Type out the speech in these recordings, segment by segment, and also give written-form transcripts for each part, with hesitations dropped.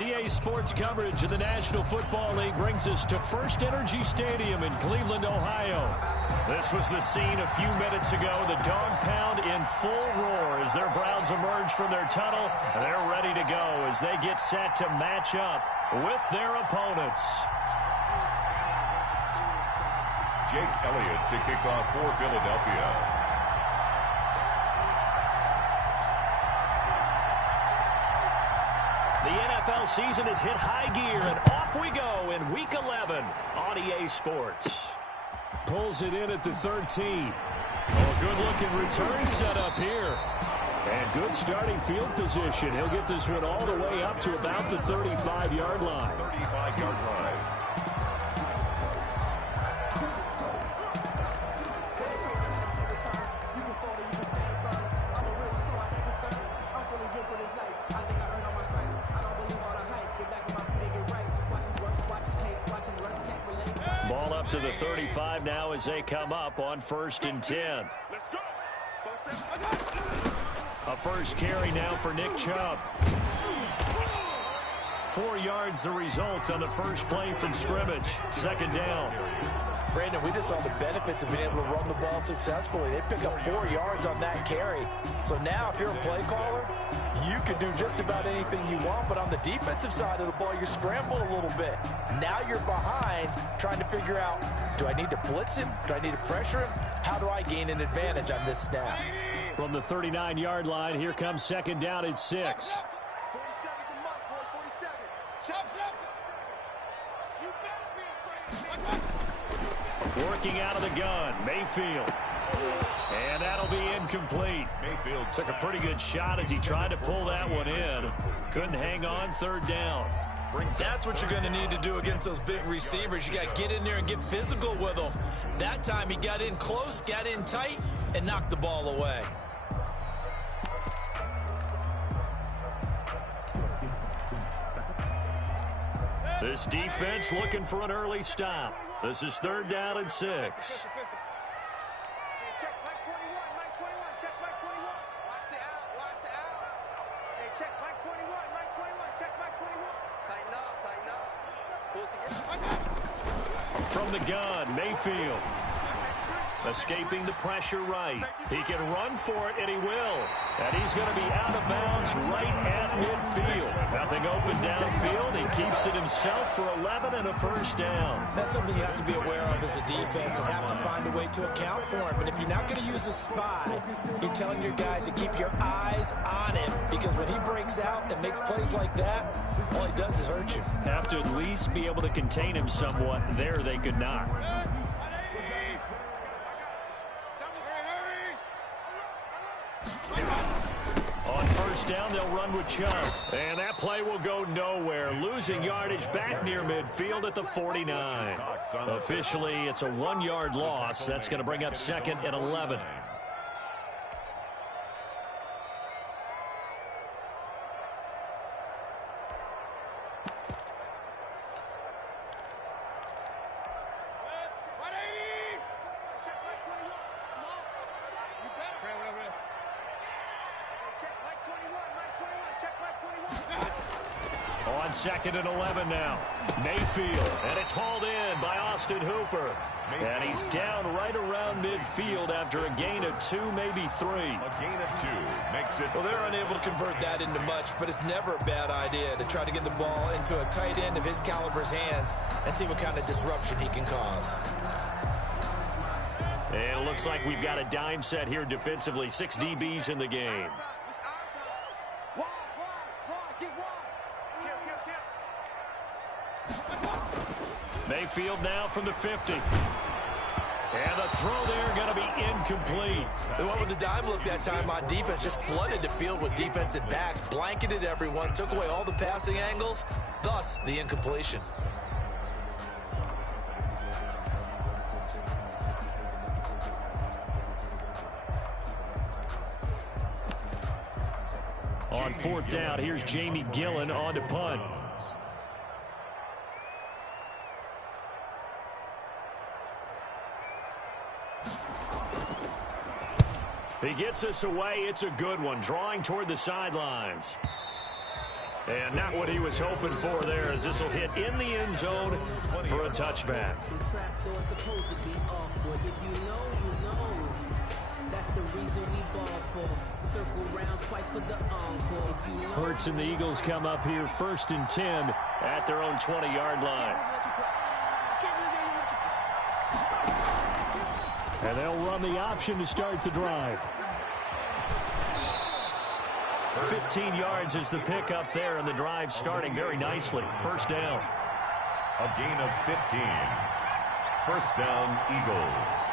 EA Sports coverage of the National Football League brings us to First Energy Stadium in Cleveland, Ohio. This was the scene a few minutes ago. The dog pound in full roar as their Browns emerge from their tunnel. They're ready to go as they get set to match up with their opponents. Jake Elliott to kick off for Philadelphia. The NFL season has hit high gear, and off we go in Week 11 on EA Sports. Pulls it in at the 13. Oh, good-looking return set up here. And good starting field position. He'll get this one all the way up to about the 35-yard line. 35-yard line. Ball up to the 35 now as they come up on 1st and 10. A first carry now for Nick Chubb. 4 yards the result on the first play from scrimmage. 2nd down. Brandon, we just saw the benefits of being able to run the ball successfully. They pick up 4 yards on that carry. So now if you're a play caller, you can do just about anything you want. But on the defensive side of the ball, you're scrambling a little bit. Now you're behind trying to figure out, do I need to blitz him? Do I need to pressure him? How do I gain an advantage on this snap? From the 39-yard line, here comes 2nd down at 6. Working out of the gun, Mayfield. And that'll be incomplete. Mayfield took a pretty good shot as he tried to pull that one in. Couldn't hang on, 3rd down. That's what you're going to need to do against those big receivers. You got to get in there and get physical with them. That time he got in close, got in tight, and knocked the ball away. This defense looking for an early stop. This is 3rd down and 6. From the gun, Mayfield. Escaping the pressure right. He can run for it, and he will. And he's going to be out of bounds right at midfield. Nothing open downfield. He keeps it himself for 11 and a first down. That's something you have to be aware of as a defense and have to find a way to account for him. And if you're not going to use a spy, you're telling your guys to keep your eyes on him, because when he breaks out and makes plays like that, all he does is hurt you. Have to at least be able to contain him somewhat. There they could not. On 1st down, they'll run with Chubb. And that play will go nowhere. Losing yardage back near midfield at the 49. Officially, it's a 1-yard loss. That's going to bring up 2nd and 11. On 2nd and 11 now. Mayfield, and it's hauled in by Austin Hooper. And he's down right around midfield after a gain of 2, maybe 3. A gain of 2 makes it. Well, they're unable to convert that into much, but it's never a bad idea to try to get the ball into a tight end of his caliber's hands and see what kind of disruption he can cause. And it looks like we've got a dime set here defensively. 6 DBs in the game. Mayfield now from the 50. And the throw there going to be incomplete. They went with the dime look that time on defense, just flooded the field with defensive backs, blanketed everyone, took away all the passing angles, thus the incompletion. On 4th down, here's Jamie Gillen on to punt. He gets us away. It's a good one, drawing toward the sidelines. And not what he was hoping for there, as this will hit in the end zone for a touchback. Hurts and the Eagles come up here 1st and 10 at their own 20-yard line. And they'll run the option to start the drive. 15 yards is the pickup there, and the drive starting very nicely. First down. A gain of 15. First down, Eagles.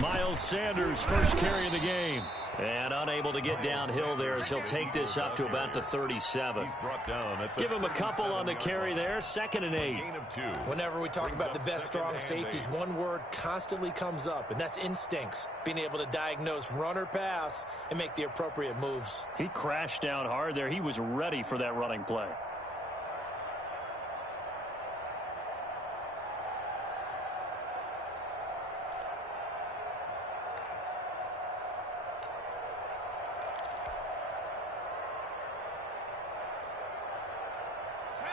Miles Sanders, first carry of the game. And unable to get downhill there as he'll take this up to about the 37. Give him a couple on the carry there. 2nd and 8. Whenever we talk about the best strong safeties, one word constantly comes up, and that's instincts. Being able to diagnose run or pass and make the appropriate moves. He crashed down hard there. He was ready for that running play.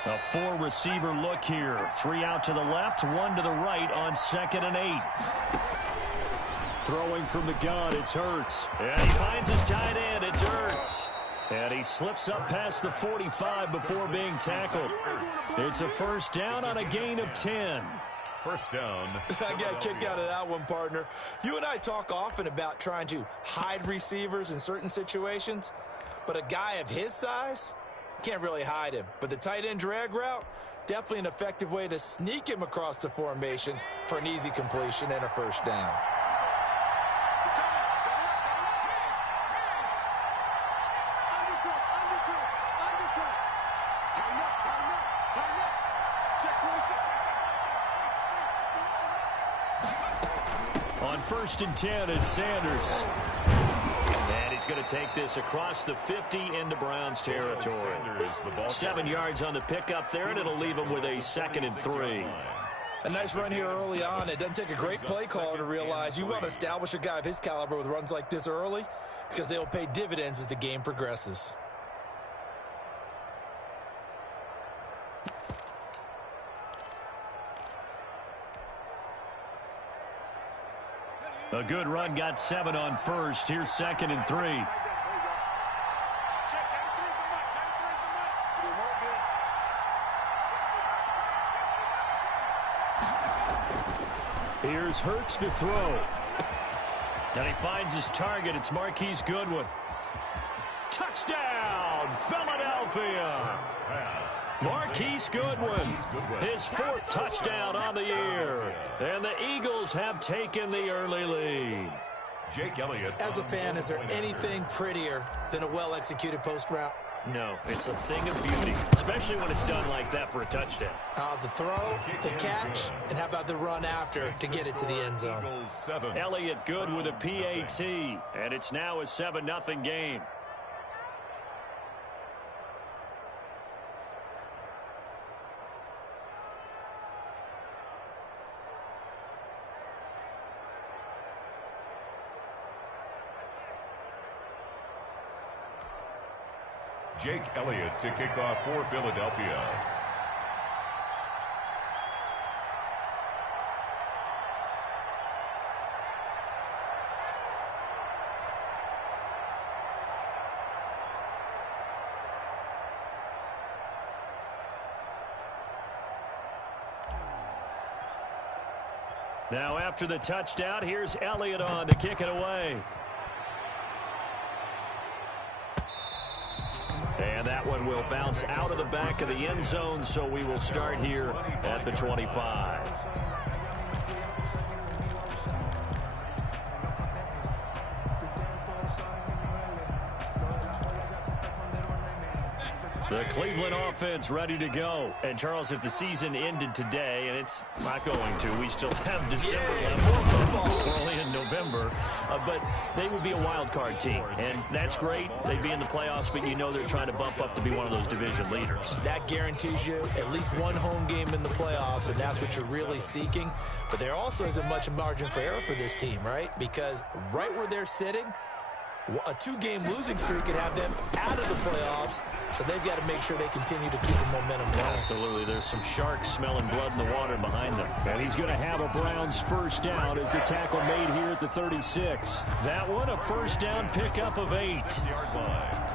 A 4-receiver look here. 3 out to the left, 1 to the right on 2nd and 8. Throwing from the gun, it's Hurts. And he finds his tight end, it's Hurts. And he slips up past the 45 before being tackled. It's a first down on a gain of 10. First down. I got a kick out of that one, partner. You and I talk often about trying to hide receivers in certain situations, but a guy of his size can't really hide him. But the tight end drag route, definitely an effective way to sneak him across the formation for an easy completion and a first down. On 1st and 10, it's Sanders. And he's going to take this across the 50 into Browns territory. 7 yards on the pickup there, and it'll leave him with a 2nd and 3. A nice run here early on. It doesn't take a great play caller to realize you want to establish a guy of his caliber with runs like this early, because they will pay dividends as the game progresses. A good run, got 7 on 1st. Here's 2nd and 3. Here's Hurts to throw. And he finds his target. It's Marquise Goodwin. Touchdown, Philadelphia! Marquise Goodwin, his 4th touchdown on the year. And the Eagles have taken the early lead. Jake Elliott. As a fan, is there anything prettier than a well-executed post route? No, it's a thing of beauty, especially when it's done like that for a touchdown. The throw, the catch, and how about the run after to get it to the end zone? Elliott good with a PAT, and it's now a 7-0 game. Jake Elliott to kick off for Philadelphia. Now after the touchdown, here's Elliott on to kick it away. And that one will bounce out of the back of the end zone, so we will start here at the 25. The Cleveland offense ready to go. And, Charles, if the season ended today, and it's not going to, we still have December left. We're only in November. But they would be a wild card team. And that's great. They'd be in the playoffs, but you know they're trying to bump up to be one of those division leaders. That guarantees you at least one home game in the playoffs, and that's what you're really seeking. But there also isn't much margin for error for this team, right? Because right where they're sitting, a 2-game losing streak could have them out of the playoffs, so they've got to make sure they continue to keep the momentum going. Absolutely. There's some sharks smelling blood in the water behind them. And he's going to have a Browns first down as the tackle made here at the 36. That one, a first down pickup of 8. Yard line.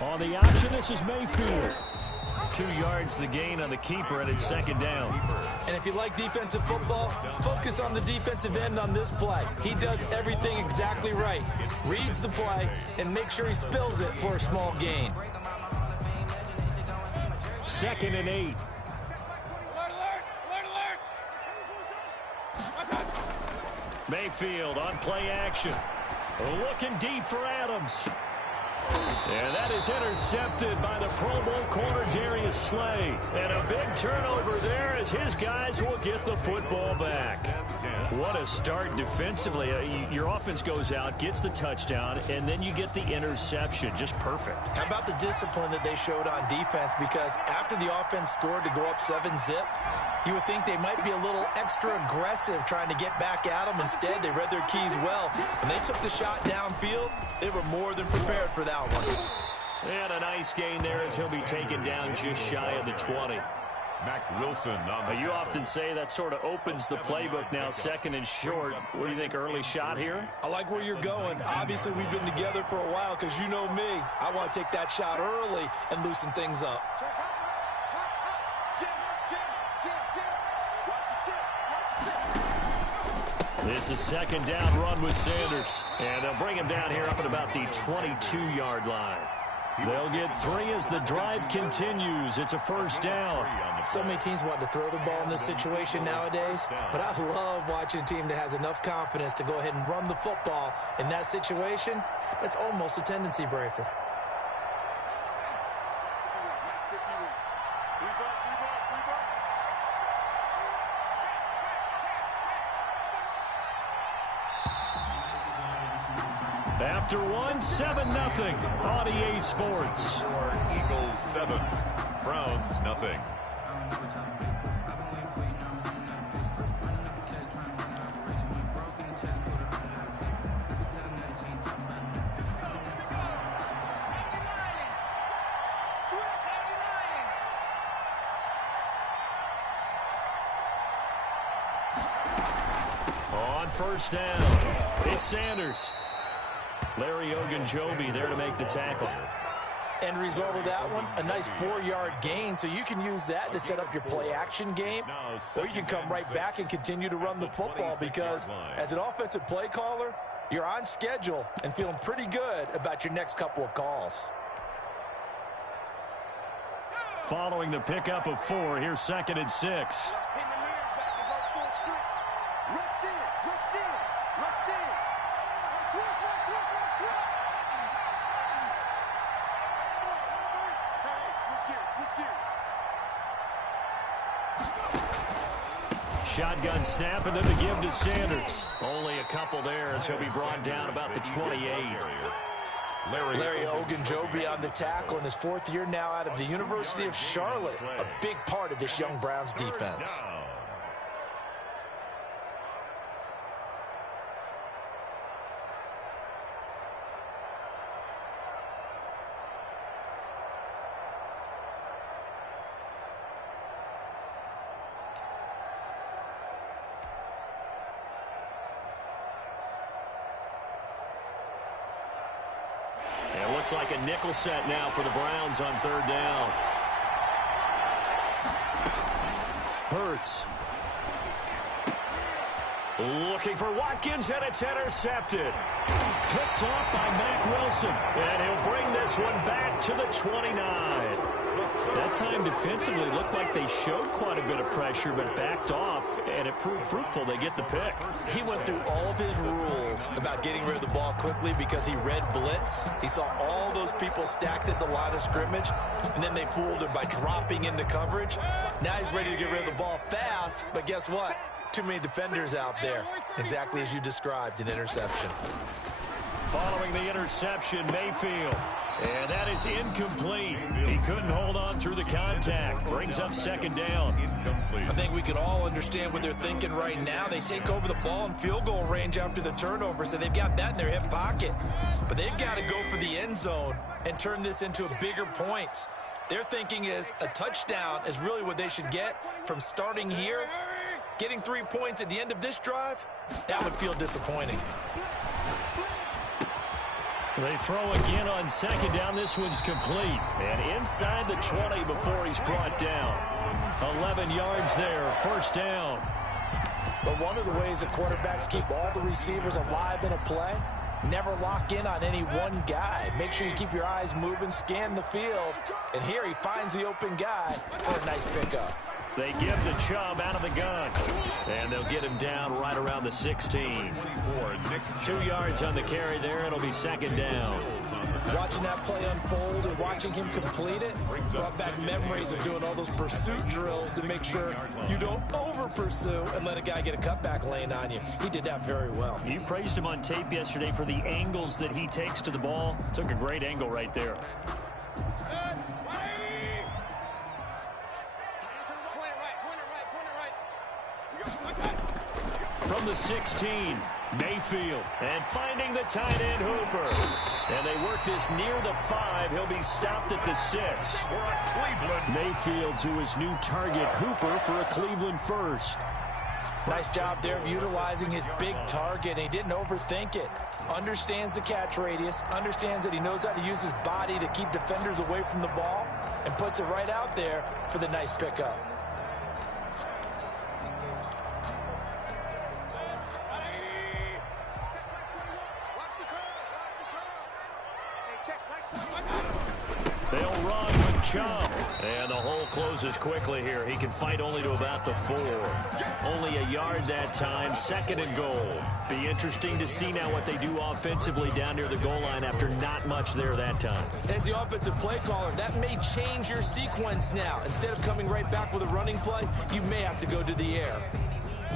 On the option, this is Mayfield. 2 yards the gain on the keeper, and it's second down. And if you like defensive football, focus on the defensive end on this play. He does everything exactly right. Reads the play and makes sure he spills it for a small gain. 2nd and 8. Mayfield on play action. Looking deep for Adams. And that is intercepted by the Pro Bowl corner Darius Slay. And a big turnover there as his guys will get the football back. What a start defensively. Your offense goes out, gets the touchdown, and then you get the interception. Just perfect. How about the discipline that they showed on defense? Because after the offense scored to go up 7-zip, you would think they might be a little extra aggressive trying to get back at them. Instead, they read their keys well. When they took the shot downfield, they were more than prepared for that one. And a nice gain there as he'll be taken down just shy of the 20. Mack Wilson on the You often say that sort of opens the playbook now, 2nd and short. What do you think, early shot here? I like where you're going. Obviously, we've been together for a while because you know me. I want to take that shot early and loosen things up. It's a second down run with Sanders. And they'll bring him down here up at about the 22-yard line. They'll get 3 as the drive continues. It's a first down. So many teams want to throw the ball in this situation nowadays, but I love watching a team that has enough confidence to go ahead and run the football. In that situation, that's almost a tendency breaker. After 7-0 on EA Sports. Eagles 7, Browns nothing. On first down, it's Sanders. Larry Ogunjobi there to make the tackle. End result of that one, a nice 4-yard gain, so you can use that to set up your play-action game, or you can come right back and continue to run the football because as an offensive play caller, you're on schedule and feeling pretty good about your next couple of calls. Following the pickup of 4, here's 2nd and 6. Shotgun snap, and then the give to Sanders. Only a couple there as he'll be brought down about the 28. Larry Ogunjobi on the tackle in his 4th year now out of the University of Charlotte. A big part of this young Browns defense. It looks like a nickel set now for the Browns on 3rd down. Hurts. Looking for Watkins, and it's intercepted. Picked off by Mack Wilson. And he'll bring this one back to the 29. That time defensively looked like they showed quite a bit of pressure, but backed off, and it proved fruitful. They get the pick. He went through all of his rules about getting rid of the ball quickly because he read blitz. He saw all those people stacked at the line of scrimmage, and then they fooled him by dropping into coverage. Now he's ready to get rid of the ball fast, but guess what? Too many defenders out there. Exactly as you described, an interception. Following the interception, Mayfield. And that is incomplete. He couldn't hold on through the contact. Brings up second down. I think we can all understand what they're thinking right now. They take over the ball in field goal range after the turnover, so they've got that in their hip pocket. But they've got to go for the end zone and turn this into a bigger points. Their thinking is a touchdown is really what they should get from starting here. Getting 3 points at the end of this drive, that would feel disappointing. They throw again on second down. This one's complete. And inside the 20 before he's brought down. 11 yards there, first down. But one of the ways the quarterbacks keep all the receivers alive in a play, never lock in on any one guy. Make sure you keep your eyes moving, scan the field. And here he finds the open guy for a nice pickup. They give the Chubb out of the gun. And they'll get him down right around the 16. 2 yards on the carry there. It'll be second down. Watching that play unfold and watching him complete it brought back memories of doing all those pursuit drills to make sure you don't over-pursue and let a guy get a cutback lane on you. He did that very well. You praised him on tape yesterday for the angles that he takes to the ball. Took a great angle right there. From the 16, Mayfield, and finding the tight end Hooper. And they work this near the 5. He'll be stopped at the 6. Mayfield to his new target, Hooper, for a Cleveland first. Nice job there of utilizing his big target. He didn't overthink it. Understands the catch radius, understands that he knows how to use his body to keep defenders away from the ball, and puts it right out there for the nice pickup. They'll run with Chubb. And the hole closes quickly here. He can fight only to about the 4. Only a yard that time. Second and goal. Be interesting to see now what they do offensively down near the goal line after not much there that time. As the offensive play caller, that may change your sequence now. Instead of coming right back with a running play, you may have to go to the air.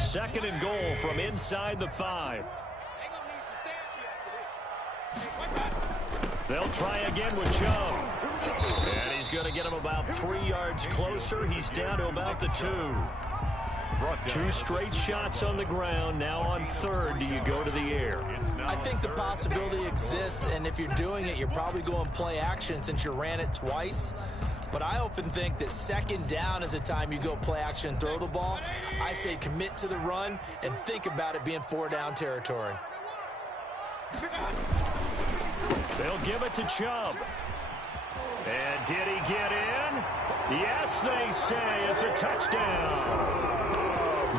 Second and goal from inside the 5. They'll try again with Chubb. And he's going to get him about 3 yards closer. He's down to about the 2. 2 straight shots on the ground. Now on third, do you go to the air? I think the possibility exists, and if you're doing it, you're probably going play action since you ran it twice. But I often think that second down is a time you go play action and throw the ball. I say commit to the run and think about it being 4-down territory. They'll give it to Chubb. And did he get in? Yes, they say it's a touchdown.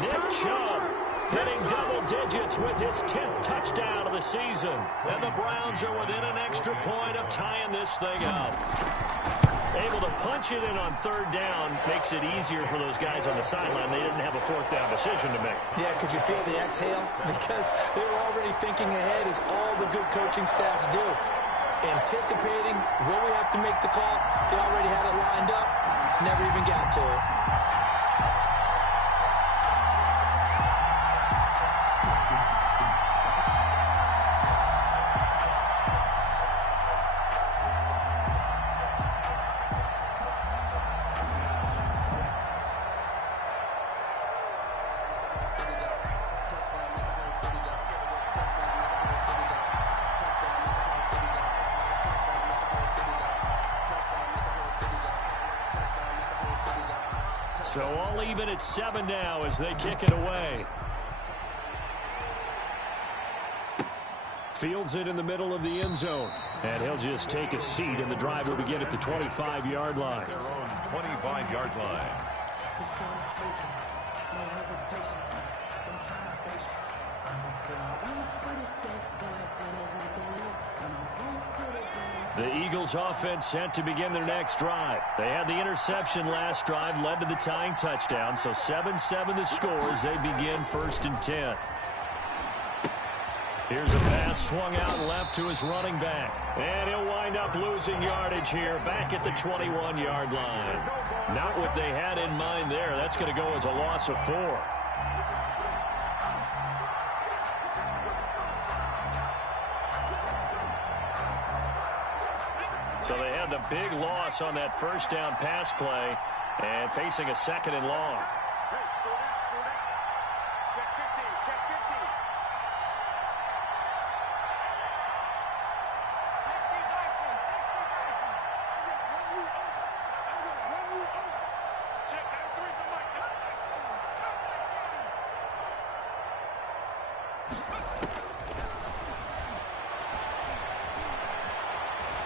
Nick Chubb hitting double digits with his 10th touchdown of the season. And the Browns are within an extra point of tying this thing up. Able to punch it in on third down makes it easier for those guys on the sideline. They didn't have a fourth down decision to make. Yeah, could you feel the exhale? Because they were already thinking ahead, as all the good coaching staffs do. Anticipating, will we have to make the call? They already had it lined up, never even got to it. So all even at 7 now as they kick it away. Fields it in the middle of the end zone. And he'll just take a seat, and the drive will begin at the 25-yard line. Their own 25-yard line. The Eagles offense set to begin their next drive. They had the interception last drive, led to the tying touchdown. So 7-7 the score as they begin 1st and 10. Here's a pass swung out left to his running back. And he'll wind up losing yardage here back at the 21-yard line. Not what they had in mind there. That's going to go as a loss of 4. So they had the big loss on that first down pass play and facing a 2nd and long.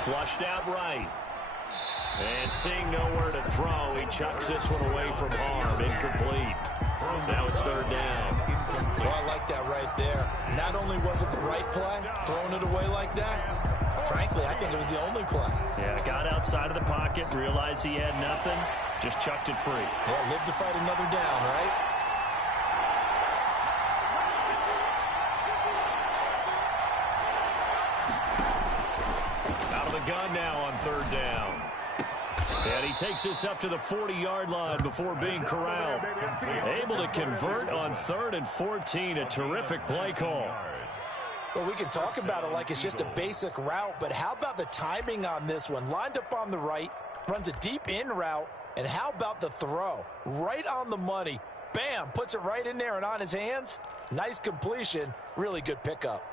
Flushed out right. And seeing nowhere to throw, he chucks this one away from harm. Incomplete. Now it's 3rd down. Well, I like that right there. Not only was it the right play, throwing it away like that, frankly, I think it was the only play. Yeah, got outside of the pocket, realized he had nothing, just chucked it free. Yeah, live to fight another down, right? Gun now on 3rd down. And he takes this up to the 40-yard line before being corralled. Able to convert on 3rd and 14. A terrific play call. Well, we can talk about it like it's just a basic route, but how about the timing on this one? Lined up on the right, runs a deep in route, and how about the throw? Right on the money. Bam, puts it right in there and on his hands. Nice completion. Really good pickup.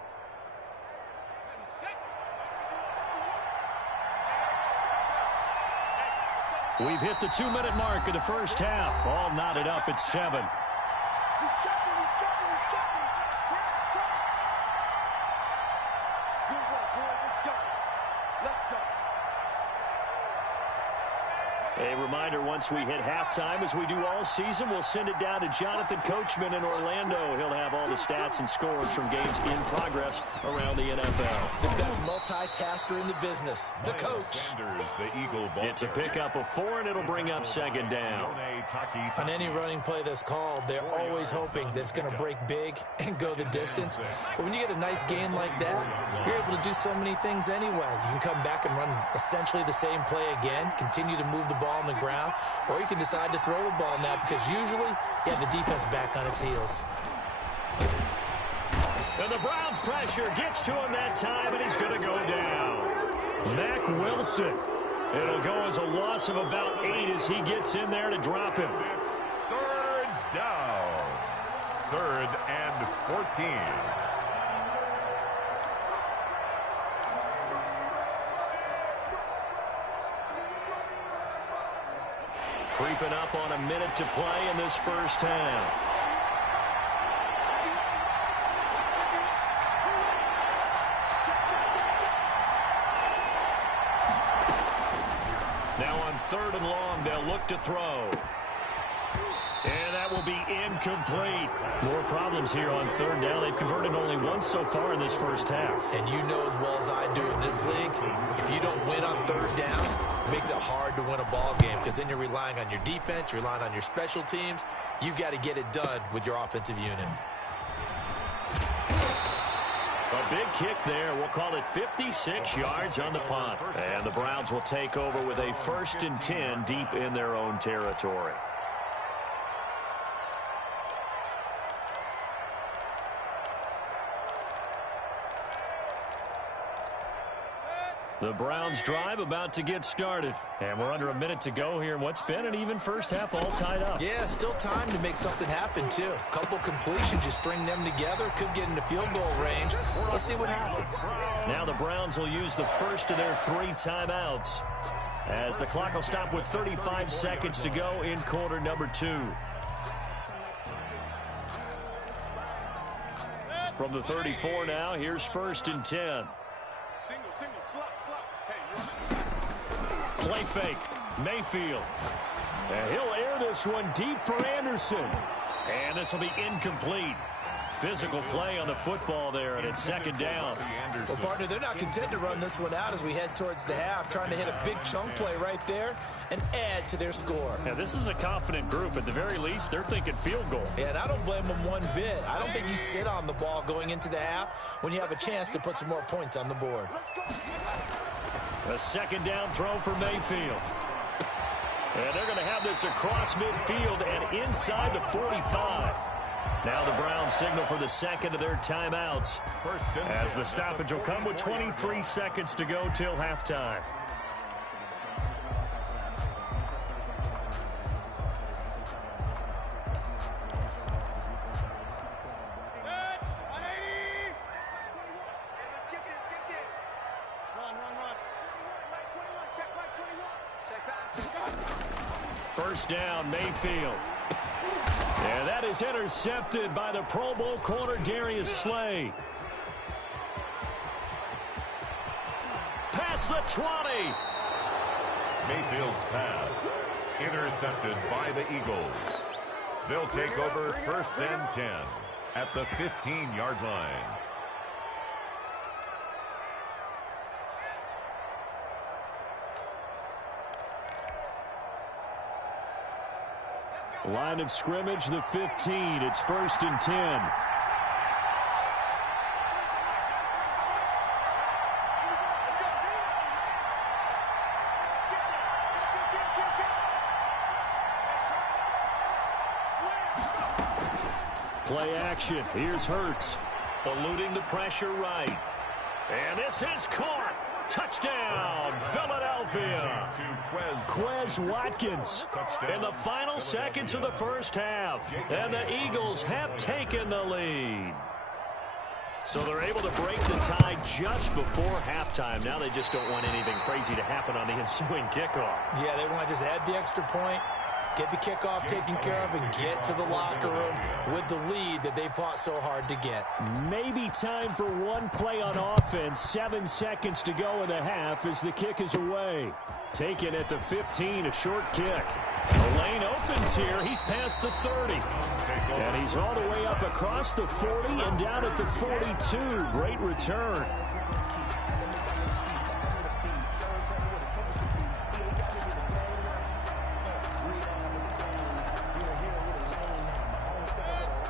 We've hit the 2-minute mark of the first half. All knotted up at 7. He's checking. Good work, boy. Let's go. A reminder, once we hit halftime, as we do all season, we'll send it down to Jonathan Coachman in Orlando. He'll have all the stats and scores from games in progress around the NFL. The best multitasker in the business, the coach. It's a pickup of 4, and it'll bring up 2nd down. On any running play that's called, they're always hoping that it's going to break big and go the distance. But when you get a nice game like that, you're able to do so many things anyway. You can come back and run essentially the same play again, continue to move the ball on the ground, or you can decide to throw the ball now because usually you have the defense back on its heels. And the Browns pressure gets to him that time, and he's going to go down. Mack Wilson. It'll go as a loss of about 8 as he gets in there to drop him. 3rd down. 3rd and 14. Creeping up on a minute to play in this first half. Now on 3rd and long, they'll look to throw. And that will be incomplete. More problems here on 3rd down. They've converted only once so far in this first half. And you know as well as I do in this league, if you don't win on 3rd down, it makes it hard to win a ball game because then you're relying on your defense, you're relying on your special teams. You've got to get it done with your offensive unit. A big kick there. We'll call it 56 yards on the punt. And the Browns will take over with a 1st and 10 deep in their own territory. The Browns drive about to get started. And we're under a minute to go here in what's been an even first half, all tied up. Yeah, still time to make something happen, too. A couple completions, you string them together, could get into field goal range. Let's see what happens. Now the Browns will use the first of their 3 timeouts, as the clock will stop with 35 seconds to go in quarter number 2. From the 34 now, here's 1st and 10. Single, slot. Play fake. Mayfield. And he'll air this one deep for Anderson. And this will be incomplete. physical play on the football there, and it's second down. Well, partner, they're not content to run this one out as we head towards the half, trying to hit a big chunk play right there and add to their score. Yeah, this is a confident group. At the very least, they're thinking field goal. Yeah, and I don't blame them one bit. I don't think you sit on the ball going into the half when you have a chance to put some more points on the board. A second down throw for Mayfield. And they're going to have this across midfield and inside the 45. Now the Browns signal for the second of their timeouts as the stoppage will come with 23 seconds to go till halftime. First down, Mayfield. And that is intercepted by the Pro Bowl corner, Darius Slay. Past the 20. Mayfield's pass intercepted by the Eagles. They'll take over first and 10 at the 15-yard line. Line of scrimmage, the 15. It's first and 10. Play action. Here's Hurts. Eluding the pressure right. And this is caught. Touchdown, Philadelphia. Quez Watkins in the final seconds of the first half. And the Eagles have taken the lead. So they're able to break the tie just before halftime. Now they just don't want anything crazy to happen on the ensuing kickoff. Yeah, they want to just add the extra point, get the kickoff taken care of, and get to the locker room with the lead that they fought so hard to get. Maybe time for one play on offense. 7 seconds to go in the half as the kick is away. Taken at the 15, a short kick. The lane opens here. He's past the 30. And he's all the way up across the 40 and down at the 42. Great return.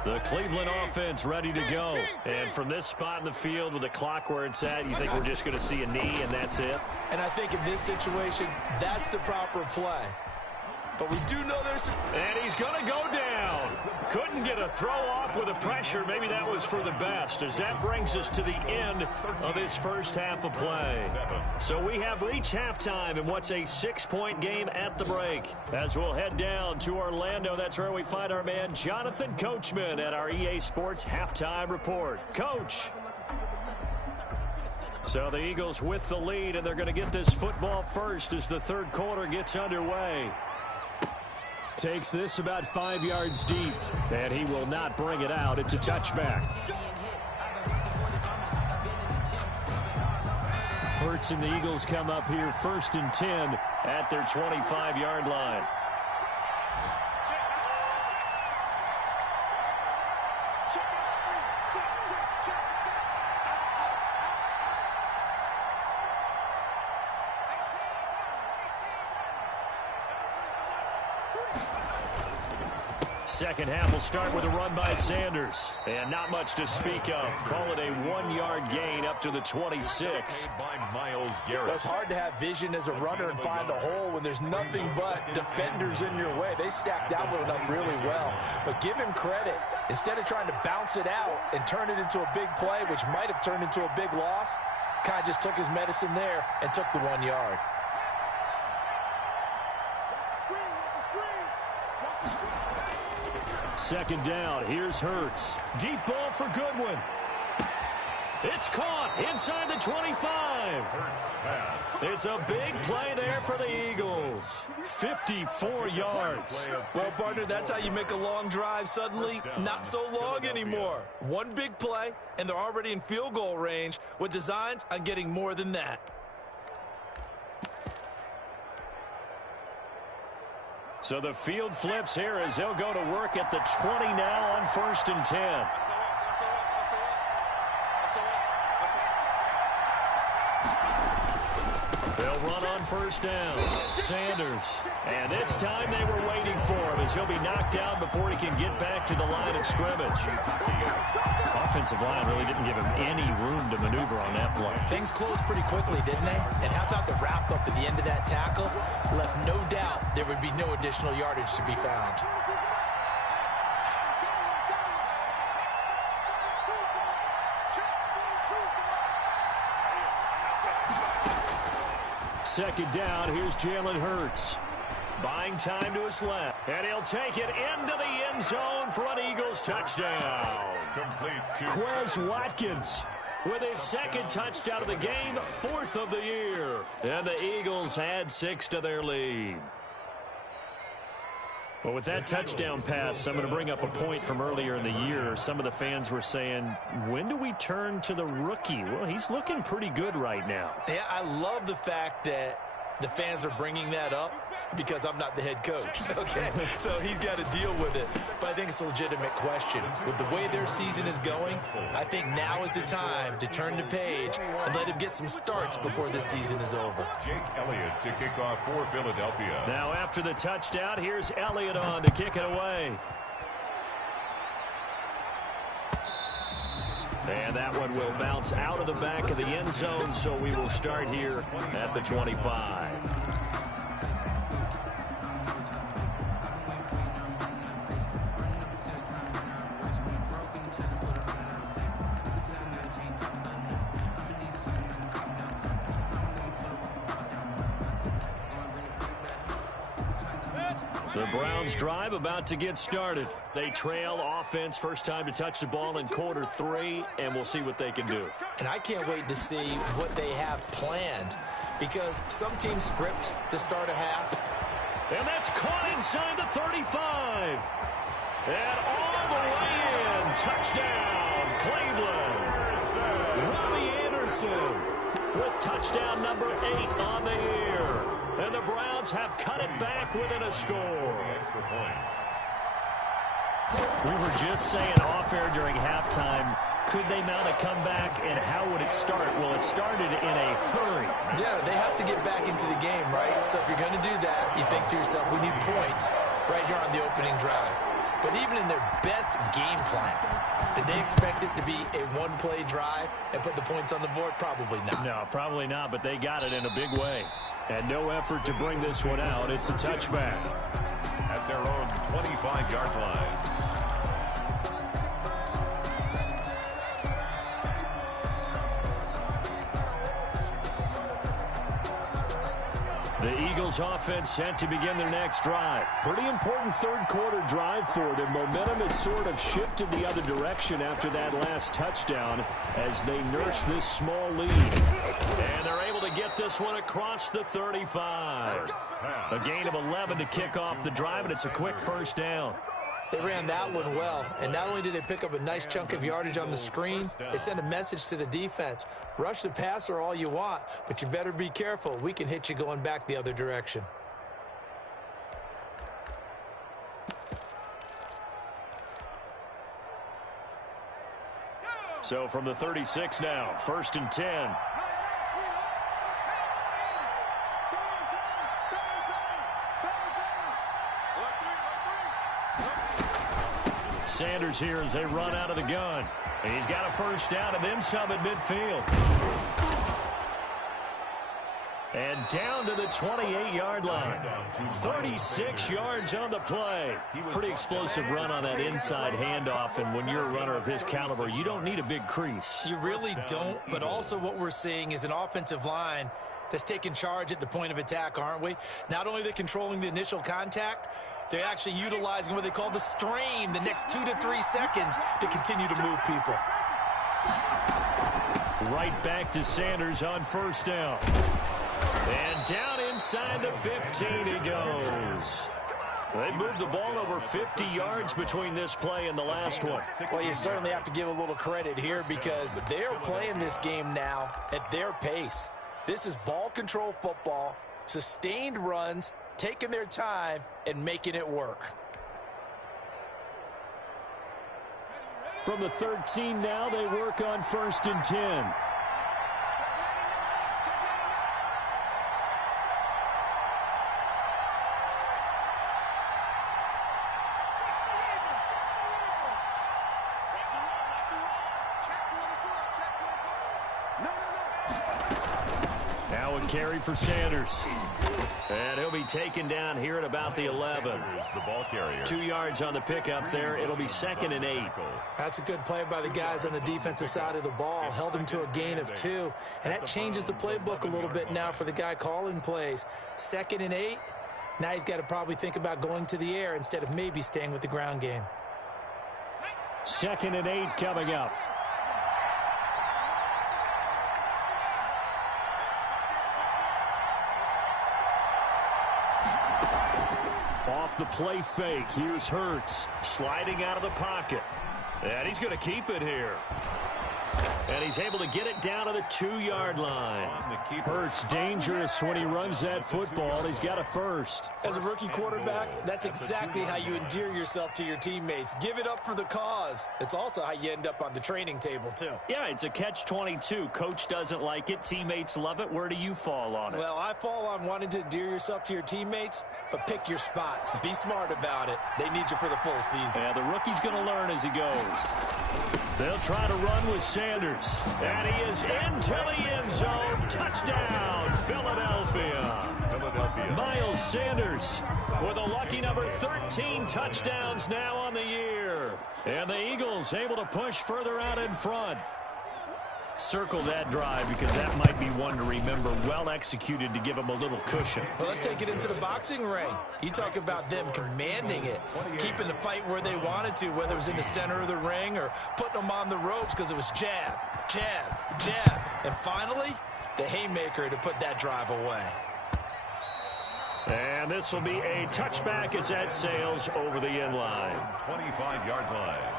The Cleveland offense ready to go. And from this spot in the field with the clock where it's at, you think we're just going to see a knee and that's it? And I think in this situation, that's the proper play. But we do know there's some... And he's going to go down. Couldn't get a throw off with the pressure. Maybe that was for the best, as that brings us to the end of this first half of play. So we have reached halftime in what's a 6-point game at the break. As we'll head down to Orlando, that's where we find our man Jonathan Coachman at our EA Sports Halftime Report. Coach. So the Eagles with the lead, and they're going to get this football first as the third quarter gets underway. Takes this about 5 yards deep, and he will not bring it out. It's a touchback. Hurts and the Eagles come up here first and 10 at their 25-yard line. Second half will start with a run by Sanders. And not much to speak of. Call it a 1-yard gain up to the 26. By Myles Garrett. It's hard to have vision as a runner and find a hole when there's nothing but defenders in your way. They stacked that one up really well. But give him credit. Instead of trying to bounce it out and turn it into a big play, which might have turned into a big loss, kind of just took his medicine there and took the 1 yard. Second down, here's Hurts. Deep ball for Goodwin. It's caught inside the 25. It's a big play there for the Eagles. 54 yards. Well, partner, that's how you make a long drive suddenly not so long anymore. One big play, and they're already in field goal range with designs on getting more than that. So the field flips here as they'll go to work at the 20 now on first and 10. They'll run on first down. Sanders. And this time they were waiting for him as he'll be knocked down before he can get back to the line of scrimmage. Offensive line really didn't give him any room to maneuver on that play. Things closed pretty quickly, didn't they? And how about the wrap-up at the end of that tackle? Left no doubt there would be no additional yardage to be found. Second down, here's Jalen Hurts. Buying time to his left. And he'll take it into the end zone for an Eagles touchdown. Complete to Quez Watkins with his second touchdown of the game, 4th of the year. And the Eagles add 6 to their lead. Well, with that touchdown pass, I'm going to bring up a point from earlier in the year. Some of the fans were saying, when do we turn to the rookie? Well, he's looking pretty good right now. Yeah, I love the fact that the fans are bringing that up because I'm not the head coach, okay? So he's got to deal with it. But I think it's a legitimate question. With the way their season is going, I think now is the time to turn the page and let him get some starts before this season is over. Jake Elliott to kick off for Philadelphia. Now after the touchdown, here's Elliott on to kick it away. And that one will bounce out of the back of the end zone, so we will start here at the 25. The Browns drive about to get started. They trail offense, first time to touch the ball in quarter 3, and we'll see what they can do. And I can't wait to see what they have planned because some teams script to start a half. And that's caught inside the 35. And all the way in. Touchdown, Cleveland. Robbie Anderson with touchdown number 8 on the year. And the Browns have cut it back within a score. Extra point. We were just saying off air during halftime, could they mount a comeback and how would it start? Well, it started in a hurry. Yeah, they have to get back into the game, right? So if you're going to do that, you think to yourself, we need points right here on the opening drive. But even in their best game plan, did they expect it to be a one-play drive and put the points on the board? Probably not. No, probably not, but they got it in a big way. And no effort to bring this one out. It's a touchback. At their own 25-yard line. The Eagles offense set to begin their next drive. Pretty important third quarter drive for them. Momentum has sort of shifted the other direction after that last touchdown as they nurse this small lead. And they're able to get this one across the 35. A gain of 11 to kick off the drive, and it's a quick first down. They ran that one well, and not only did they pick up a nice chunk of yardage on the screen, they sent a message to the defense. Rush the passer all you want, but you better be careful. We can hit you going back the other direction. So from the 36 now, 1st and 10. Sanders here as they run out of the gun. And he's got a first down and then some at midfield. And down to the 28-yard line. 36 yards on the play. Pretty explosive run on that inside handoff, and when you're a runner of his caliber, you don't need a big crease. You really don't, but also what we're seeing is an offensive line that's taking charge at the point of attack, aren't we? Not only are they controlling the initial contact, they're actually utilizing what they call the strain the next 2 to 3 seconds to continue to move people. Right back to Sanders on first down. And down inside the 15 he goes. They moved the ball over 50 yards between this play and the last one. Well, you certainly have to give a little credit here because they're playing this game now at their pace. This is ball control football, sustained runs, taking their time and making it work. From the 13 now, they work on 1st and 10. carry for Sanders. And he'll be taken down here at about the 11. Sanders, the ball carrier. 2 yards on the pickup there. It'll be 2nd and 8. That's a good play by the guys on the defensive side of the ball. Held him to a gain of 2. And that changes the playbook a little bit now for the guy calling plays. 2nd and 8. Now he's got to probably think about going to the air instead of maybe staying with the ground game. 2nd and 8 coming up. Off the play fake. Here's Hurts sliding out of the pocket. And he's going to keep it here. And he's able to get it down to the 2-yard line. Hurts dangerous when he runs that football. He's got a first. As a rookie quarterback, that's exactly how you endear yourself to your teammates. Give it up for the cause. It's also how you end up on the training table, too. Yeah, it's a catch-22. Coach doesn't like it. Teammates love it. Where do you fall on it? Well, I fall on wanting to endear yourself to your teammates, but pick your spots. Be smart about it. They need you for the full season. Yeah, the rookie's going to learn as he goes. They'll try to run with Sanders. And he is into the end zone. Touchdown, Philadelphia. Miles Sanders with a lucky number 13 touchdowns now on the year. And the Eagles able to push further out in front. Circle that drive because that might be one to remember. Well executed to give them a little cushion. Well, let's take it into the boxing ring. You talk about them commanding it, keeping the fight where they wanted to, whether it was in the center of the ring or putting them on the ropes because it was jab, jab, jab. And finally, the haymaker to put that drive away. And this will be a touchback as that sails over the end line. 25-yard line.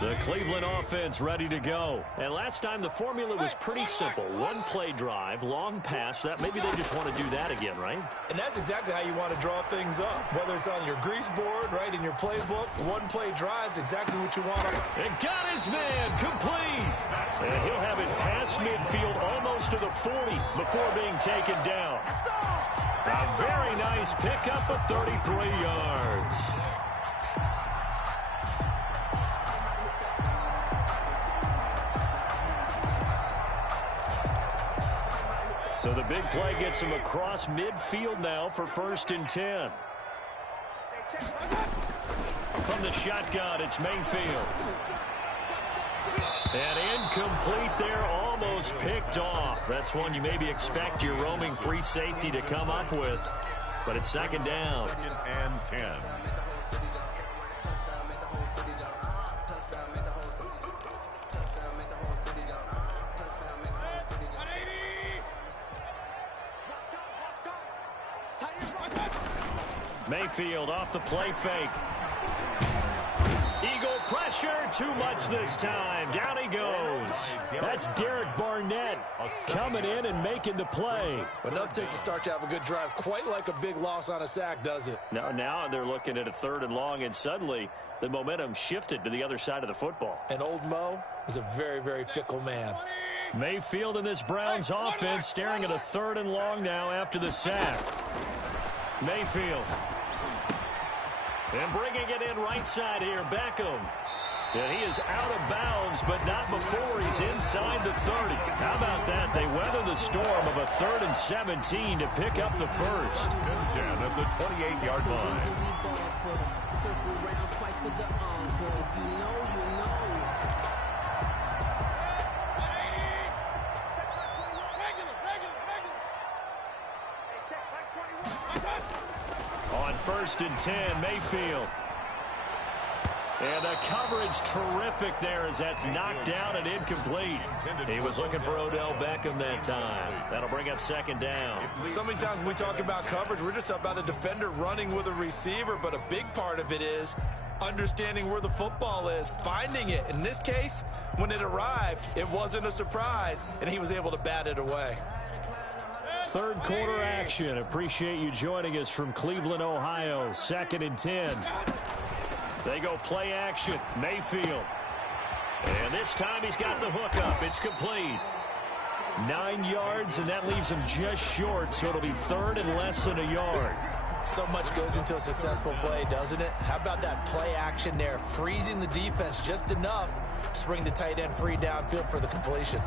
The Cleveland offense ready to go. And last time the formula was pretty simple. One play drive, long pass. That maybe they just want to do that again, right? And that's exactly how you want to draw things up. Whether it's on your grease board, right, in your playbook, one play drive's exactly what you want. And got his man complete. And he'll have it past midfield almost to the 40 before being taken down. A very nice pickup of 33 yards. So the big play gets him across midfield now for 1st and 10. From the shotgun, it's Mayfield. And incomplete there, almost picked off. That's one you maybe expect your roaming free safety to come up with. But it's 2nd down. 2nd and 10. Mayfield off the play fake. Eagle pressure, too much this time. Down he goes. That's Derek Barnett coming in and making the play. Enough takes to start to have a good drive. Quite like a big loss on a sack, does it? Now they're looking at a 3rd and long, and suddenly the momentum shifted to the other side of the football. And old Mo is a very, very fickle man. Mayfield in this Browns offense staring at a 3rd and long now after the sack. Mayfield. And bringing it in right side here, Beckham. And he is out of bounds, but not before he's inside the 30. How about that? They weather the storm of a 3rd and 17 to pick up the first. 10 at the 28-yard line. On 1st and 10, Mayfield. And the coverage terrific there as that's knocked down and incomplete. He was looking for Odell Beckham that time. That'll bring up 2nd down. So many times when we talk about coverage, we're just about a defender running with a receiver, but a big part of it is understanding where the football is, finding it. In this case, when it arrived, it wasn't a surprise, and he was able to bat it away. third quarter action. Appreciate you joining us from Cleveland, Ohio. 2nd and 10. They go play action. Mayfield. And this time he's got the hook up. It's complete. 9 yards, and that leaves him just short, so it'll be third and less than a yard. So much goes into a successful play, doesn't it? How about that play action there, freezing the defense just enough to bring the tight end free downfield for the completion.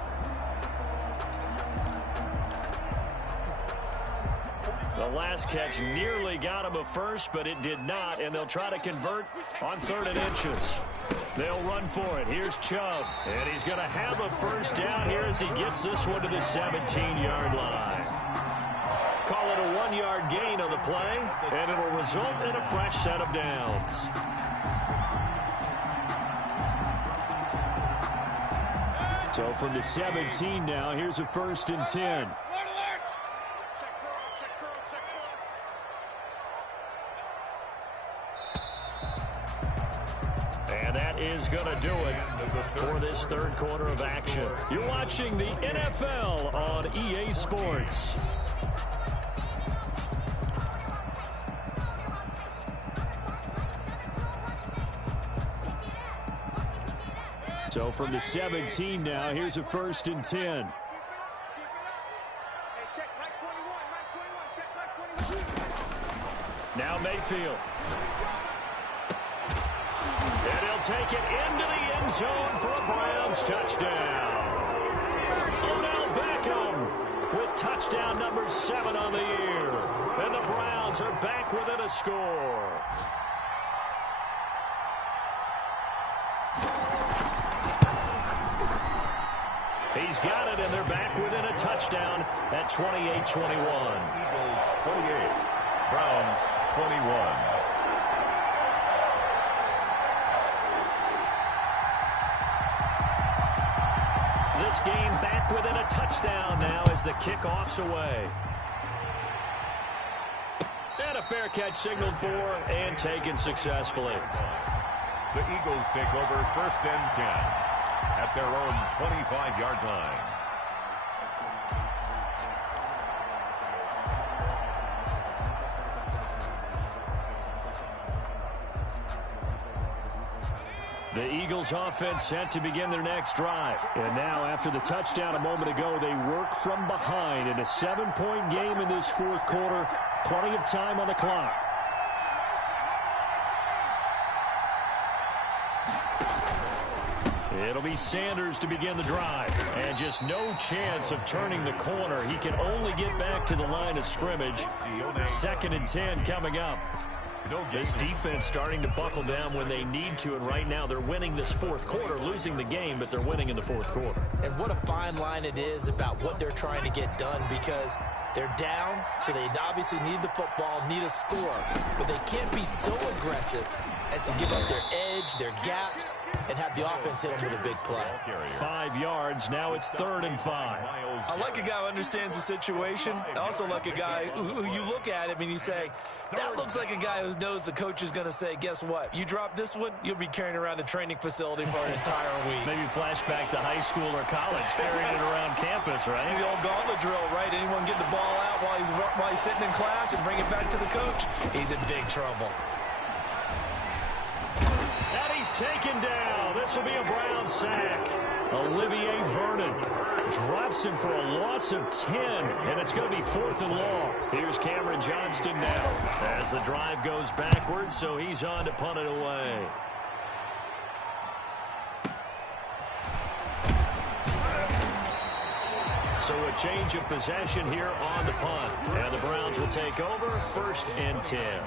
The last catch nearly got him a first, but it did not, and they'll try to convert on 3rd and inches. They'll run for it. Here's Chubb, and he's going to have a first down here as he gets this one to the 17-yard line. Call it a 1-yard gain on the play, and it'll result in a fresh set of downs. So from the 17 now, here's a 1st and 10. Is going to do it for this third quarter of action. You're watching the NFL on EA Sports. So from the 17 now, here's a 1st and 10. Now Mayfield. And he'll take it into the end zone for a Browns touchdown. Odell Beckham with touchdown number 7 on the year. And the Browns are back within a score. He's got it, and they're back within a touchdown at 28-21. Eagles 28, Browns 21. This game back within a touchdown now as the kickoff's away. And a fair catch signaled for and taken successfully. The Eagles take over 1st and 10 at their own 25-yard line. The Eagles offense set to begin their next drive. And now after the touchdown a moment ago, they work from behind in a 7-point game in this 4th quarter. Plenty of time on the clock. It'll be Sanders to begin the drive. And just no chance of turning the corner. He can only get back to the line of scrimmage. 2nd and 10 coming up. This defense starting to buckle down when they need to, and right now they're winning this 4th quarter, losing the game, but they're winning in the 4th quarter. And what a fine line it is about what they're trying to get done, because they're down, so they obviously need the football, need a score, but they can't be so aggressive as to give up their edge, their gaps, and have the offense hit them with a big play. 5 yards, now it's 3rd and 5. I like a guy who understands the situation. I also like a guy who you look at him and you say, that looks like a guy who knows the coach is going to say, guess what? You drop this one, you'll be carrying around the training facility for an entire week. Maybe flashback to high school or college, carrying it around campus, right? The old gauntlet drill, right? Anyone get the ball out while he's sitting in class and bring it back to the coach? He's in big trouble. And he's taken down. This will be a Brown sack. Olivier Vernon drops him for a loss of 10, and it's going to be 4th and long. Here's Cameron Johnston now as the drive goes backwards, so he's on to punt it away. So a change of possession here on the punt, and the Browns will take over 1st and 10.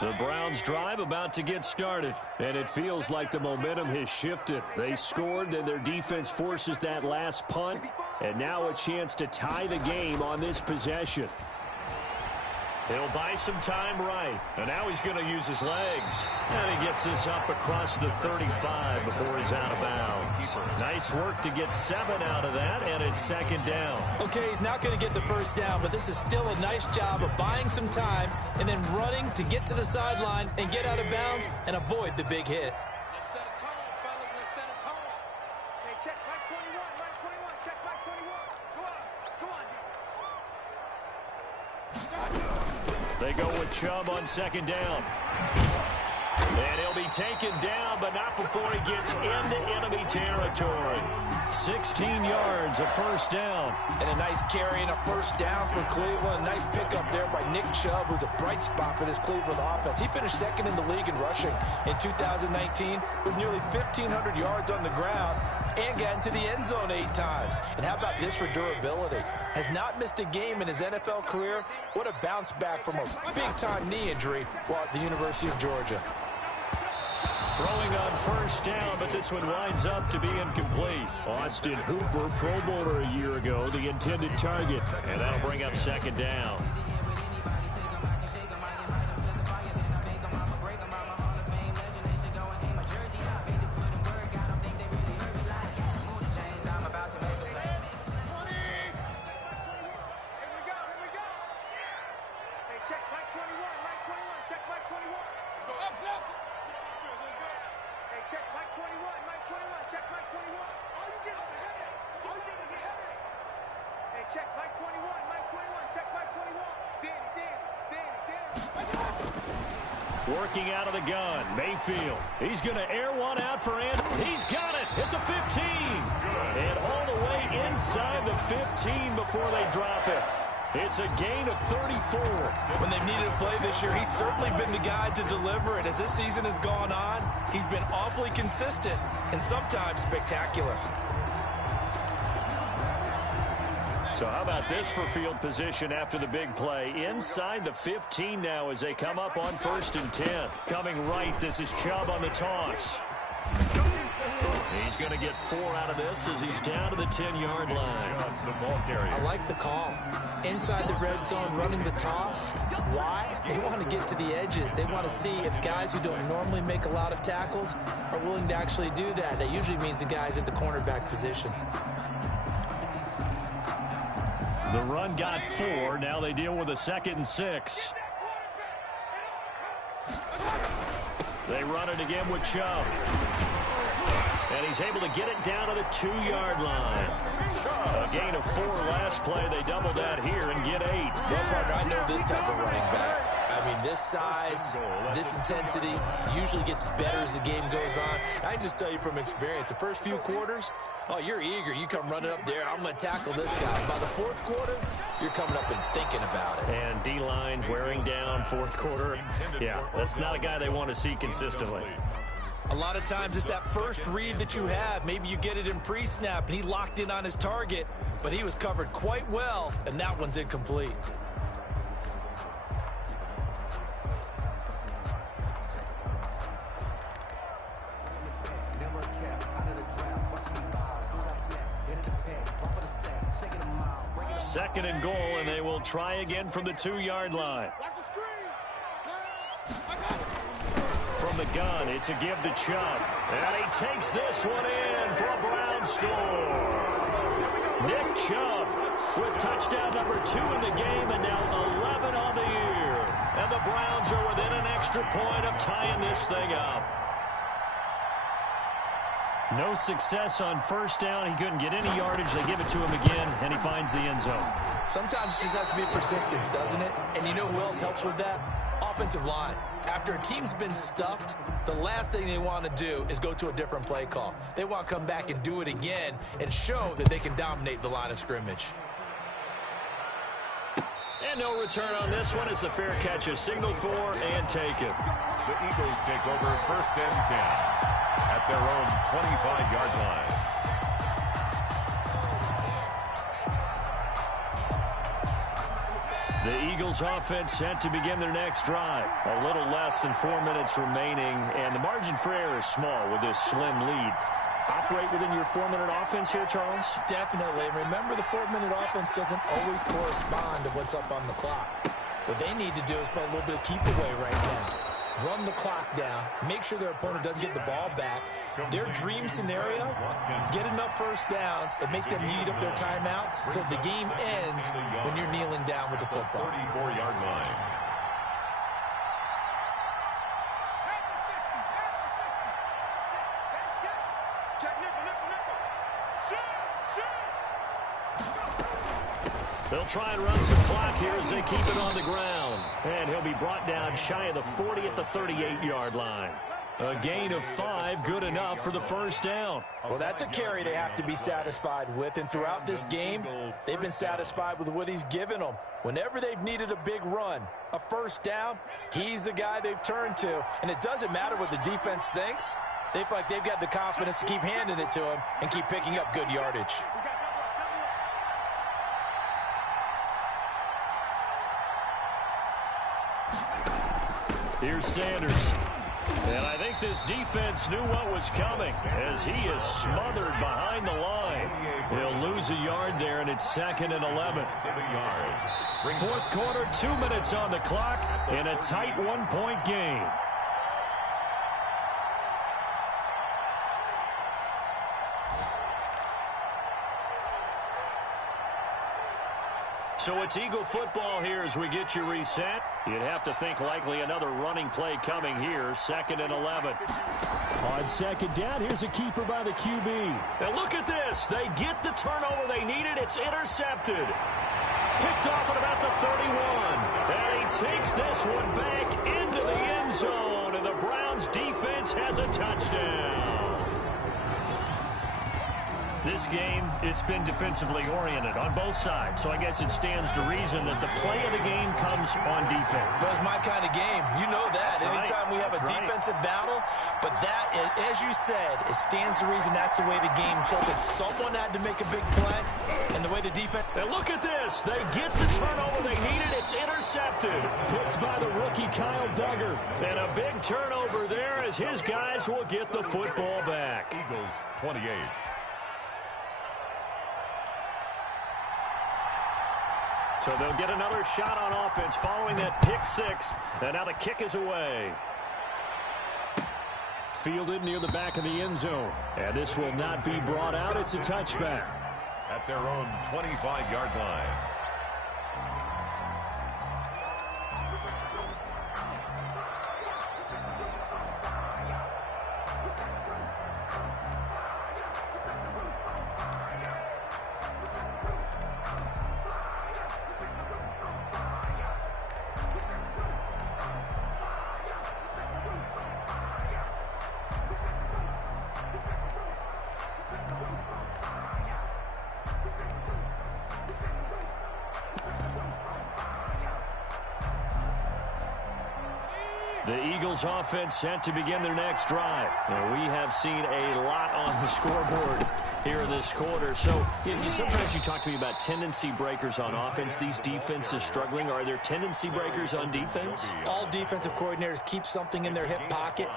The Browns drive about to get started, and it feels like the momentum has shifted. They scored, then their defense forces that last punt, and now a chance to tie the game on this possession. He'll buy some time right. And now he's going to use his legs. And he gets this up across the 35 before he's out of bounds. Nice work to get 7 out of that, and it's second down. Okay, he's not going to get the first down, but this is still a nice job of buying some time and then running to get to the sideline and get out of bounds and avoid the big hit. Let's set a tone, fellas. Let's set a tone. Hey, check Mike 21. Mike 21. Check Mike 21. Go on. Come on, D. They go with Chubb on second down. And he'll be taken down, but not before he gets into enemy territory. 16 yards, a first down. And a nice carry and a first down for Cleveland. A nice pickup there by Nick Chubb, who's a bright spot for this Cleveland offense. He finished second in the league in rushing in 2019 with nearly 1,500 yards on the ground and got into the end zone 8 times. And how about this for durability? Has not missed a game in his NFL career. What a bounce back from a big-time knee injury while at the University of Georgia. Throwing on first down, but this one winds up to be incomplete. Austin Hooper, Pro Bowler a year ago, the intended target. And that'll bring up second down. Working out of the gun, Mayfield. He's going to air one out for Andrews. He's got it at the 15. And all the way inside the 15 before they drop it. It's a gain of 34. When they've needed a play this year, he's certainly been the guy to deliver it. As this season has gone on, he's been awfully consistent and sometimes spectacular. So how about this for field position after the big play? Inside the 15 now as they come up on 1st and 10. Coming right, this is Chubb on the toss. He's going to get 4 out of this as he's down to the 10-yard line. I like the call. Inside the red zone, running the toss. Why? They want to get to the edges. They want to see if guys who don't normally make a lot of tackles are willing to actually do that. That usually means the guys at the cornerback position. The run got 4. Now they deal with a 2nd and 6. They run it again with Chubb. And he's able to get it down to the 2-yard line. A gain of 4 last play. They double that here and get 8. Well, partner, I know this type of running back. I mean, this size, this intensity usually gets better as the game goes on. I can just tell you from experience, the first few quarters, oh, you're eager. You come running up there. I'm going to tackle this guy. By the 4th quarter, you're coming up and thinking about it. And D-line wearing down 4th quarter. Yeah, that's not a guy they want to see consistently. A lot of times it's that first read that you have. Maybe you get it in pre-snap, and he locked in on his target, but he was covered quite well, and that one's incomplete. Second and goal, and they will try again from the 2-yard line. From the gun, it's a give to Chubb. And he takes this one in for a Brown score. Nick Chubb with touchdown number 2 in the game, and now 11 on the year. And the Browns are within an extra point of tying this thing up. No success on first down. He couldn't get any yardage. They give it to him again, and he finds the end zone. Sometimes it just has to be persistence, doesn't it? And you know who else helps with that? Offensive line. After a team's been stuffed, the last thing they want to do is go to a different play call. They want to come back and do it again and show that they can dominate the line of scrimmage. And no return on this one as the fair catch is signaled for and taken. The Eagles take over 1st and 10 at their own 25-yard line. The Eagles offense set to begin their next drive. A little less than 4 minutes remaining, and the margin for error is small with this slim lead. Operate within your 4-minute offense here, Charles? Definitely. Remember, the 4-minute offense doesn't always correspond to what's up on the clock. What they need to do is play a little bit of keep away right now. Run the clock down. Make sure their opponent doesn't get the ball back. Their dream scenario, get enough first downs and make them eat up their timeouts so the game ends when you're kneeling down with the football. 34-yard line. They'll try and run some clock here as they keep it on the ground. And he'll be brought down shy of the 40 at the 38-yard line. A gain of 5, good enough for the first down. Well, that's a carry they have to be satisfied with. And throughout this game, they've been satisfied with what he's given them. Whenever they've needed a big run, a first down, he's the guy they've turned to. And it doesn't matter what the defense thinks. They feel like they've got the confidence to keep handing it to him and keep picking up good yardage. Here's Sanders. And I think this defense knew what was coming as he is smothered behind the line. He'll lose a yard there, and it's 2nd and 11. Fourth quarter, 2 minutes on the clock, and a tight one-point game. So it's Eagle football here as we get you reset. You'd have to think likely another running play coming here, 2nd and 11. On second down, here's a keeper by the QB. And look at this. They get the turnover they needed. It's intercepted. Picked off at about the 31. And he takes this one back into the end zone. And the Browns defense has a touchdown. This game, it's been defensively oriented on both sides, so I guess it stands to reason that the play of the game comes on defense. So it's my kind of game. You know that. Anytime we have a defensive battle, but that, as you said, it stands to reason that's the way the game tilted. Someone had to make a big play, and the way the defense... And look at this. They get the turnover they needed. It's intercepted. Picked by the rookie Kyle Duggar. And a big turnover there as his guys will get the football back. Eagles 28. So they'll get another shot on offense following that pick six. And now the kick is away. Fielded near the back of the end zone. And this will not be brought out. It's a touchback. At their own 25-yard line. The Eagles offense set to begin their next drive. And we have seen a lot on the scoreboard here in this quarter. So sometimes you talk to me about tendency breakers on offense. These defenses struggling. Are there tendency breakers on defense? All defensive coordinators keep something in their hip pocket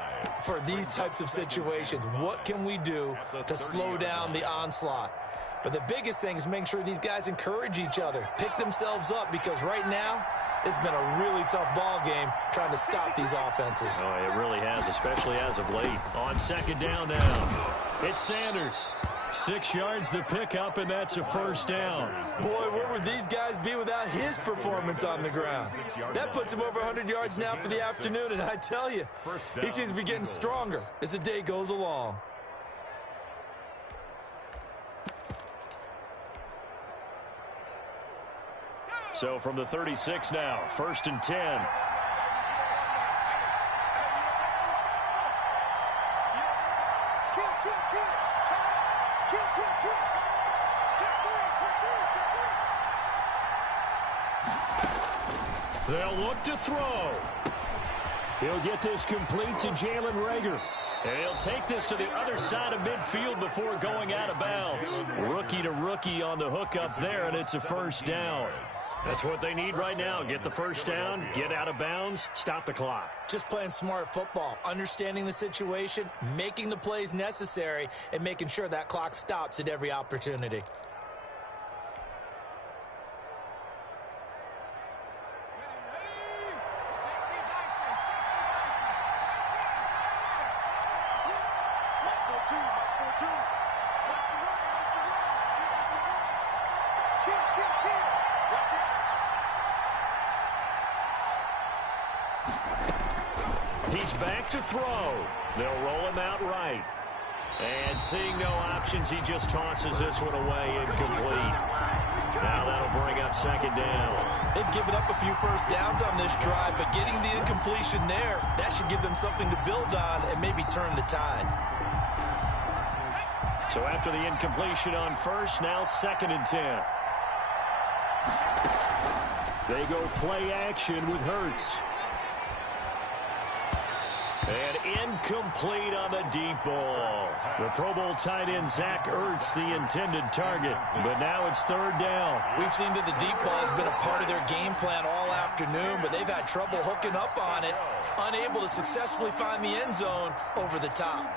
for these types of situations. What can we do to slow down the onslaught? But the biggest thing is making sure these guys encourage each other, pick themselves up, because right now, it's been a really tough ball game trying to stop these offenses. Oh, it really has, especially as of late. On second down now, it's Sanders. 6 yards the pickup, and that's a first down. Boy, where would these guys be without his performance on the ground? That puts him over 100 yards now for the afternoon, and I tell you, he seems to be getting stronger as the day goes along. So from the 36 now, 1st and 10. They'll look to throw. He'll get this complete to Jalen Reagor. And he'll take this to the other side of midfield before going out of bounds. Rookie to rookie on the hook up there, and it's a first down. That's what they need right now. Get the first down, get out of bounds, stop the clock. Just playing smart football, understanding the situation, making the plays necessary, and making sure that clock stops at every opportunity. He's back to throw. They'll roll him out right. And seeing no options, he just tosses this one away, incomplete. Now that'll bring up second down. They've given up a few first downs on this drive, but getting the incompletion there, that should give them something to build on and maybe turn the tide. So after the incompletion on first, now 2nd and 10. They go play action with Hurts. And incomplete on the deep ball. The Pro Bowl tight end Zach Ertz, the intended target. But now it's 3rd down. We've seen that the deep ball has been a part of their game plan all afternoon, but they've had trouble hooking up on it, unable to successfully find the end zone over the top.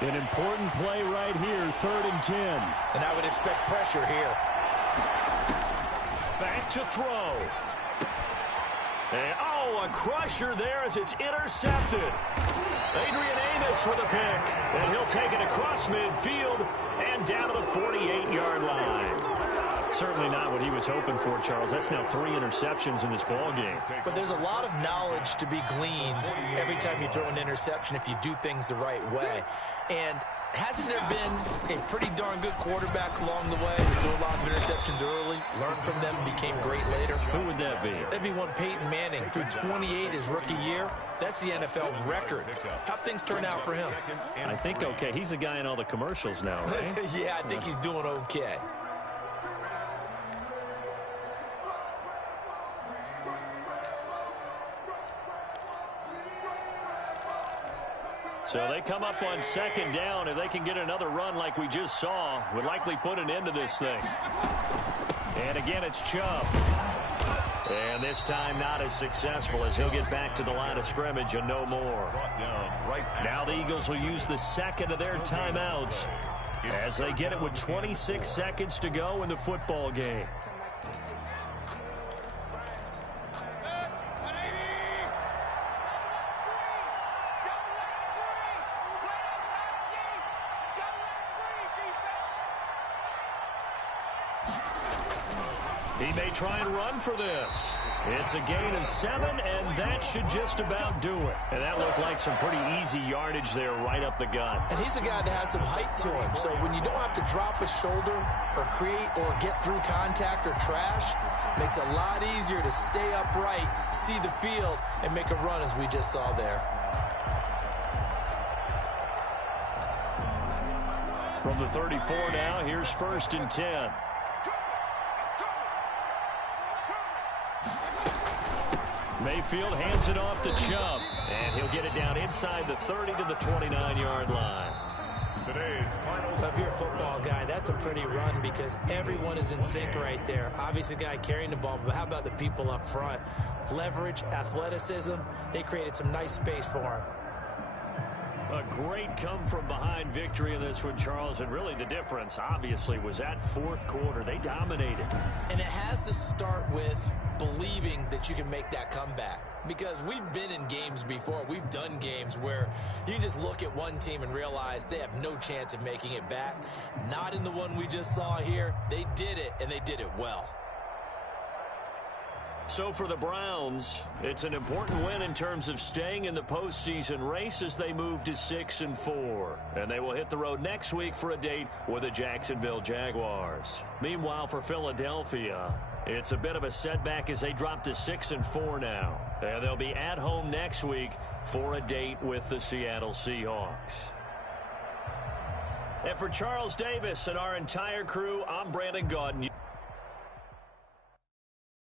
An important play right here, 3rd and 10. And I would expect pressure here. Back to throw. And, a crusher there as it's intercepted. Adrian Amos with a pick. And he'll take it across midfield and down to the 48-yard line. Certainly not what he was hoping for, Charles. That's now 3 interceptions in this ball game. But there's a lot of knowledge to be gleaned every time you throw an interception if you do things the right way. And hasn't there been a pretty darn good quarterback along the way who threw a lot of interceptions early, learned from them, became great later? Who would that be? That'd be one Peyton Manning. Threw 28 his rookie year. That's the NFL record. How'd things turn out for him? I think okay. He's the guy in all the commercials now, right? Yeah, I think he's doing okay. So they come up on 2nd down. If they can get another run like we just saw, would likely put an end to this thing. And again, it's Chubb. And this time not as successful as he'll get back to the line of scrimmage and no more. Now the Eagles will use the 2nd of their timeouts as they get it with 26 seconds to go in the football game. He may try and run for this. It's a gain of 7, and that should just about do it. And that looked like some pretty easy yardage there right up the gut. And he's a guy that has some height to him. So when you don't have to drop a shoulder or create or get through contact or trash, makes it a lot easier to stay upright, see the field, and make a run as we just saw there. From the 34 now, here's 1st and 10. Mayfield hands it off to Chubb, and he'll get it down inside the 30 to the 29-yard line. Today's final. If you're a football guy, that's a pretty run because everyone is in sync right there. Obviously, the guy carrying the ball, but how about the people up front? Leverage, athleticism, they created some nice space for him. A great come-from-behind victory in this one, Charles, and really the difference, obviously, was that 4th quarter. They dominated. And it has to start with believing that you can make that comeback. Because we've been in games before. We've done games where you just look at one team and realize they have no chance of making it back. Not in the one we just saw here. They did it, and they did it well. So for the Browns, it's an important win in terms of staying in the postseason race as they move to 6-4. And they will hit the road next week for a date with the Jacksonville Jaguars. Meanwhile, for Philadelphia, it's a bit of a setback as they drop to 6-4 now. And they'll be at home next week for a date with the Seattle Seahawks. And for Charles Davis and our entire crew, I'm Brandon Gaudin.